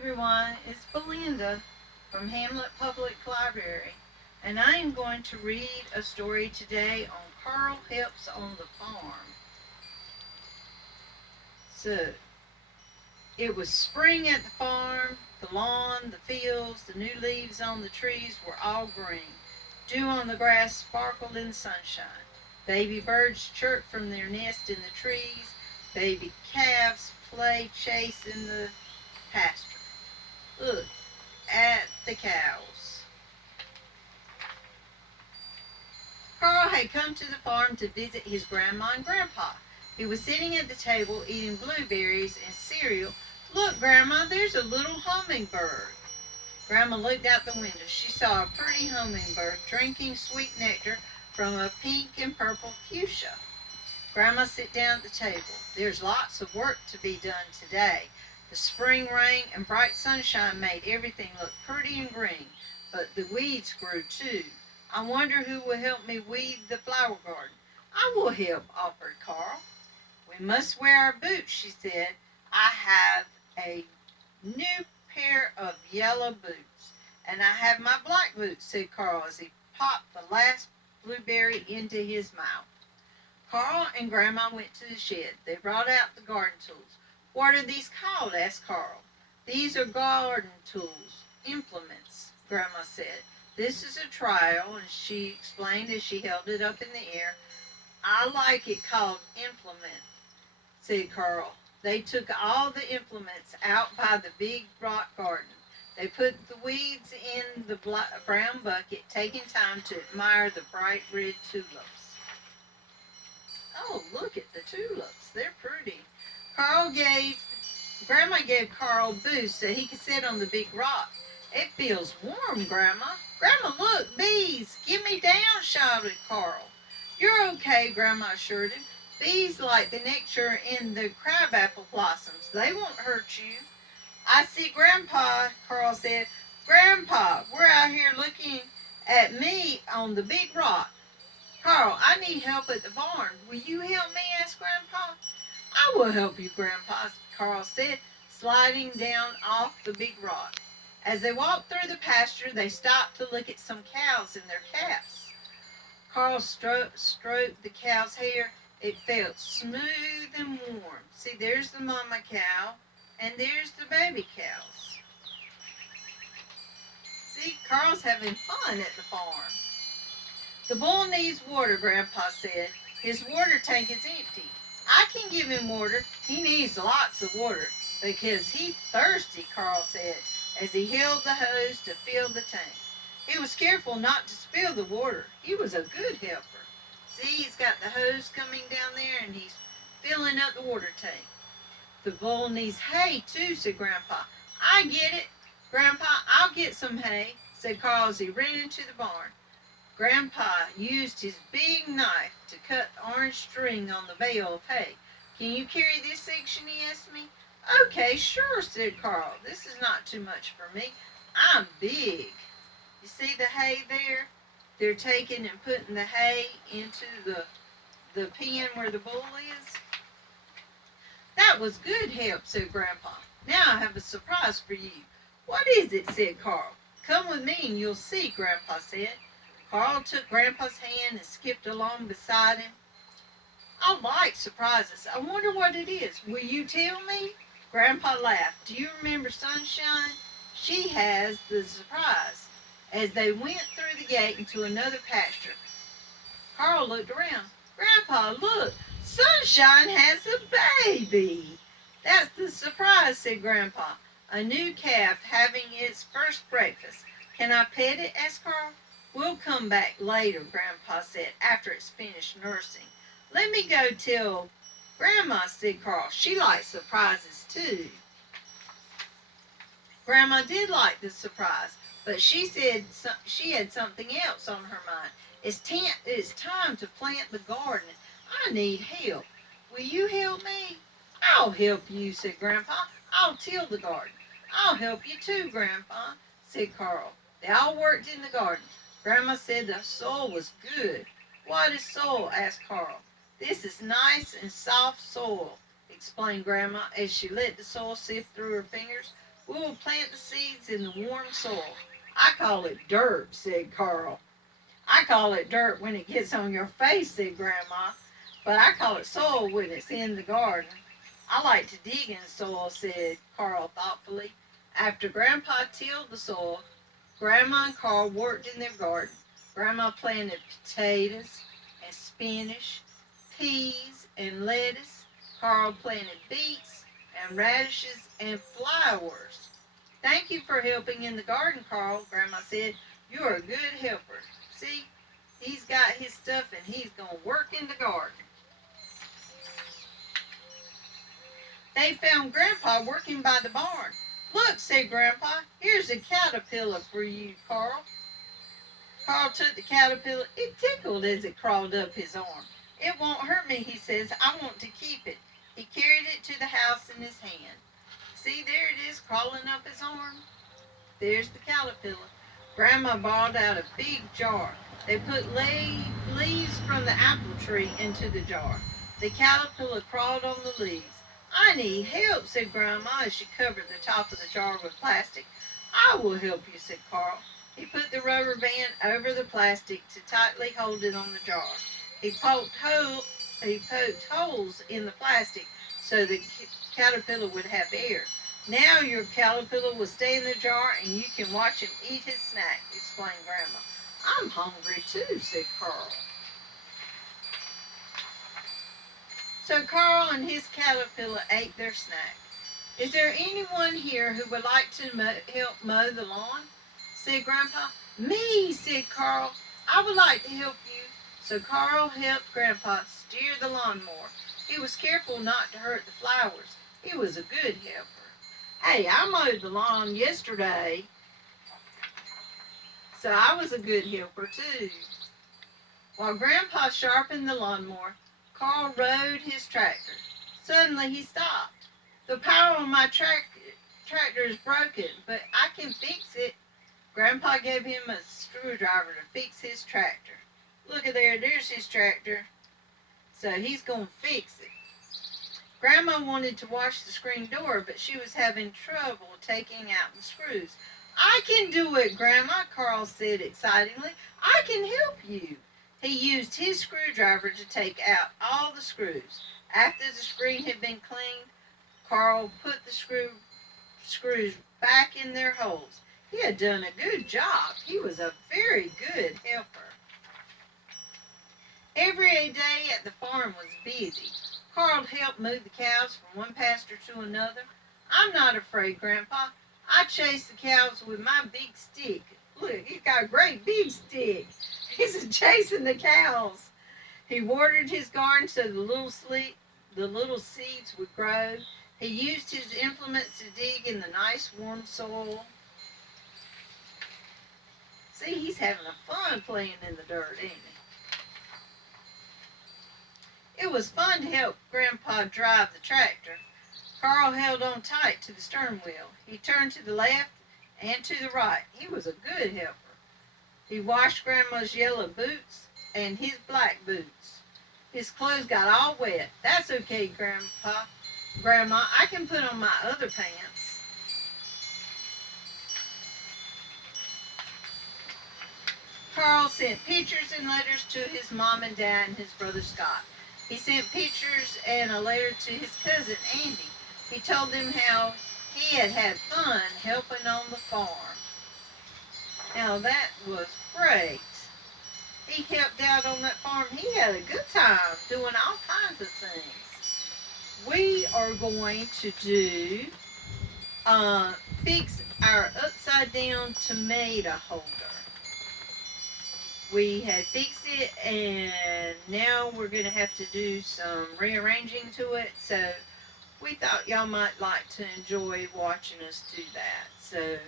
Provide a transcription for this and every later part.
everyone, it's Belinda from Hamlet Public Library, and I am going to read a story today on Carl Helps on the Farm. So, it was spring at the farm. The lawn, the fields, the new leaves on the trees were all green. Dew on the grass sparkled in the sunshine. Baby birds chirped from their nest in the trees. Baby calves played chase in the pasture. Look at the cows. Carl had come to the farm to visit his grandma and grandpa. He was sitting at the table eating blueberries and cereal. Look, Grandma, there's a little hummingbird. Grandma looked out the window. She saw a pretty hummingbird drinking sweet nectar from a pink and purple fuchsia. Grandma sat down at the table. There's lots of work to be done today. The spring rain and bright sunshine made everything look pretty and green, but the weeds grew too. I wonder who will help me weed the flower garden. I will help, offered Carl. We must wear our boots, she said. I have a new pair of yellow boots, and I have my black boots, said Carl as he popped the last blueberry into his mouth. Carl and Grandma went to the shed. They brought out the garden tools. What are these called? Asked Carl. These are garden tools, implements, Grandma said. This is a trowel, and she explained as she held it up in the air. I like it called implement, said Carl. They took all the implements out by the big rock garden. They put the weeds in the brown bucket, taking time to admire the bright red tulips. Oh, look at the tulips. They're pretty. Grandma gave Carl boots so he could sit on the big rock. It feels warm, Grandma. Grandma, look, bees. Get me down, shouted Carl. You're okay, Grandma assured him. Bees like the nectar in the crabapple blossoms. They won't hurt you. I see Grandpa, Carl said. Grandpa, we're out here looking at me on the big rock. Carl, I need help at the barn. Will you help me? Asked Grandpa. I will help you, Grandpa, Carl said, sliding down off the big rock. As they walked through the pasture, they stopped to look at some cows and their calves. Carl stroked the cow's hair. It felt smooth and warm. See, there's the mama cow, and there's the baby cows. See, Carl's having fun at the farm. The bull needs water, Grandpa said. His water tank is empty. I can give him water. He needs lots of water because he's thirsty, Carl said, as he held the hose to fill the tank. He was careful not to spill the water. He was a good helper. See, he's got the hose coming down there and he's filling up the water tank. The bull needs hay too, said Grandpa. I get it. Grandpa, I'll get some hay, said Carl as he ran into the barn. Grandpa used his big knife to cut orange string on the bale of hay. Can you carry this section, he asked me. Okay, sure, said Carl. This is not too much for me. I'm big. You see the hay there? They're taking and putting the hay into the pen where the bull is. That was good help, said Grandpa. Now I have a surprise for you. What is it? Said Carl. Come with me and you'll see, Grandpa said. Carl took Grandpa's hand and skipped along beside him. I like surprises. I wonder what it is. Will you tell me? Grandpa laughed. Do you remember Sunshine? She has the surprise. As they went through the gate into another pasture, Carl looked around. Grandpa, look, Sunshine has a baby. That's the surprise, said Grandpa. A new calf having its first breakfast. Can I pet it? Asked Carl. We'll come back later, Grandpa said, after it's finished nursing. Let me go tell Grandma, said Carl. She likes surprises too. Grandma did like the surprise, but she said she had something else on her mind. It's time to plant the garden. I need help. Will you help me? I'll help you, said Grandpa. I'll till the garden. I'll help you too, Grandpa, said Carl. They all worked in the garden. Grandma said the soil was good. What is soil? Asked Carl. This is nice and soft soil, explained Grandma as she let the soil sift through her fingers. We will plant the seeds in the warm soil. I call it dirt, said Carl. I call it dirt when it gets on your face, said Grandma. But I call it soil when it's in the garden. I like to dig in soil, said Carl thoughtfully. After Grandpa tilled the soil, Grandma and Carl worked in their garden. Grandma planted potatoes and spinach, peas and lettuce. Carl planted beets and radishes and flowers. Thank you for helping in the garden, Carl, Grandma said. You're a good helper. See, he's got his stuff and he's going to work in the garden. They found Grandpa working by the barn. Look, said Grandpa, here's a caterpillar for you, Carl. Carl took the caterpillar. It tickled as it crawled up his arm. It won't hurt me, he says. I want to keep it. He carried it to the house in his hand. See, there it is, crawling up his arm. There's the caterpillar. Grandma brought out a big jar. They put leaves from the apple tree into the jar. The caterpillar crawled on the leaves. I need help, said Grandma as she covered the top of the jar with plastic. I will help you, said Carl. He put the rubber band over the plastic to tightly hold it on the jar. He poked holes in the plastic so the caterpillar would have air. Now your caterpillar will stay in the jar and you can watch him eat his snack, explained Grandma. I'm hungry too, said Carl. So Carl and his caterpillar ate their snack. Is there anyone here who would like to help mow the lawn? Said Grandpa. Me, said Carl. I would like to help you. So Carl helped Grandpa steer the lawnmower. He was careful not to hurt the flowers. He was a good helper. Hey, I mowed the lawn yesterday, so I was a good helper too. While Grandpa sharpened the lawnmower, Carl rode his tractor. Suddenly he stopped. The power on my tractor is broken, but I can fix it. Grandpa gave him a screwdriver to fix his tractor. Look at there, there's his tractor. So he's going to fix it. Grandma wanted to wash the screen door, but she was having trouble taking out the screws. I can do it, Grandma, Carl said excitedly. I can help you. He used his screwdriver to take out all the screws. After the screen had been cleaned, Carl put the screws back in their holes. He had done a good job. He was a very good helper. Every day at the farm was busy. Carl helped move the cows from one pasture to another. I'm not afraid, Grandpa. I chase the cows with my big stick. Look, he's got a great big stick. He's chasing the cows. He watered his garden so the little seeds would grow. He used his implements to dig in the nice warm soil. See, he's having a fun playing in the dirt, ain't he? It was fun to help Grandpa drive the tractor. Carl held on tight to the stern wheel. He turned to the left and to the right. He was a good helper. He washed Grandma's yellow boots and his black boots. His clothes got all wet. That's okay, Grandma, I can put on my other pants. Carl sent pictures and letters to his mom and dad and his brother Scott. He sent pictures and a letter to his cousin Andy. He told them how he had fun helping on the farm. Now that was great. He helped out on that farm. He had a good time doing all kinds of things. We are going to do fix our upside down tomato holder. We had fixed it and now we're going to have to do some rearranging to it. So we thought y'all might like to enjoy watching us do that. So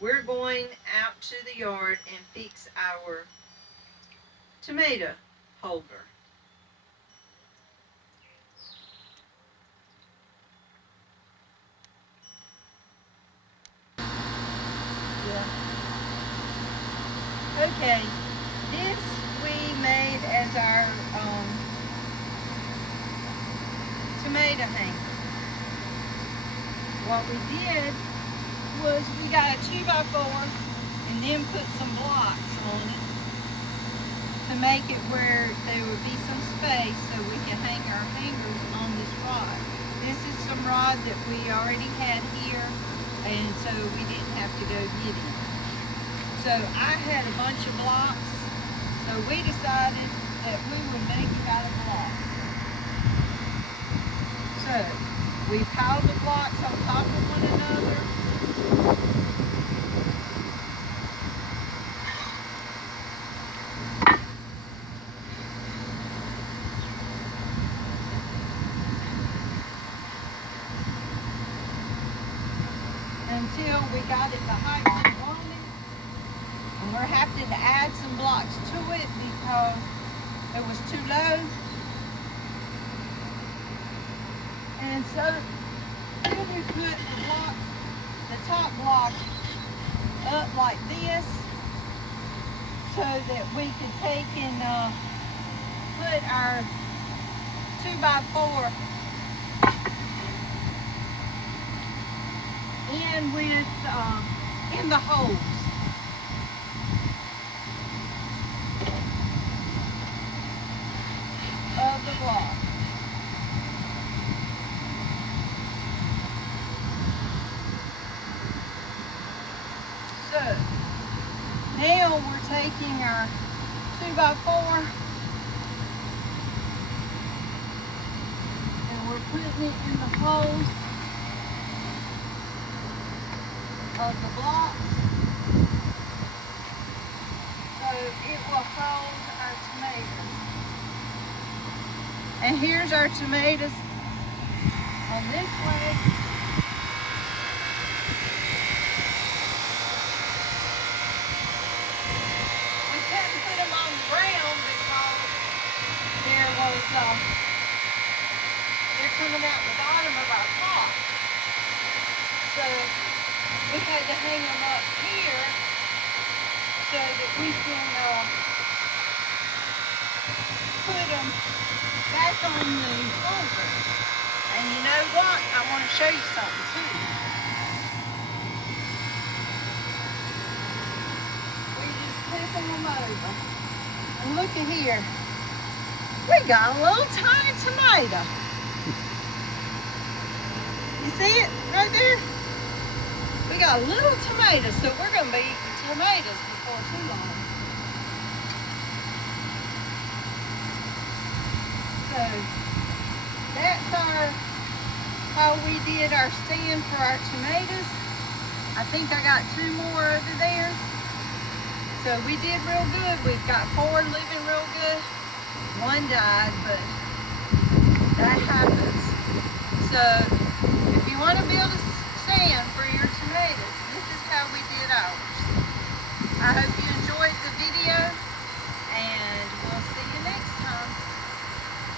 we're going out to the yard and fix our tomato holder. Yeah. Okay. This we made as our tomato hanger. What we did was we got a 2x4 and then put some blocks on it to make it where there would be some space so we can hang our hangers on this rod. This is some rod that we already had here, and so we didn't have to go get it. So I had a bunch of blocks, so we decided that we would make it out of blocks. So we piled the blocks on top of one another. Until we got it the height we wanted. And we're having to add some blocks to it because it was too low. And so then we put the top block up like this so that we could take and put our 2x4 in with in the holes. Of the block. So now we're taking our 2x4 and we're putting it in the holes of the blocks so it will hold our tomatoes. And here's our tomatoes on this way. We couldn't put them on the ground because they're coming out the bottom of our pot. So we had to hang them up here so that we can put them back on the over. And you know what? I want to show you something too. We just flip them over. And look at here. We got a little tiny tomato. You see it right there? We got a little tomato, so we're going to be eating tomatoes before too long. So that's how we did our stand for our tomatoes. I think I got 2 more over there. So we did real good. We've got 4 living real good. 1 died, but that happens. So if you want to build a stand for your tomatoes, this is how we did ours. I hope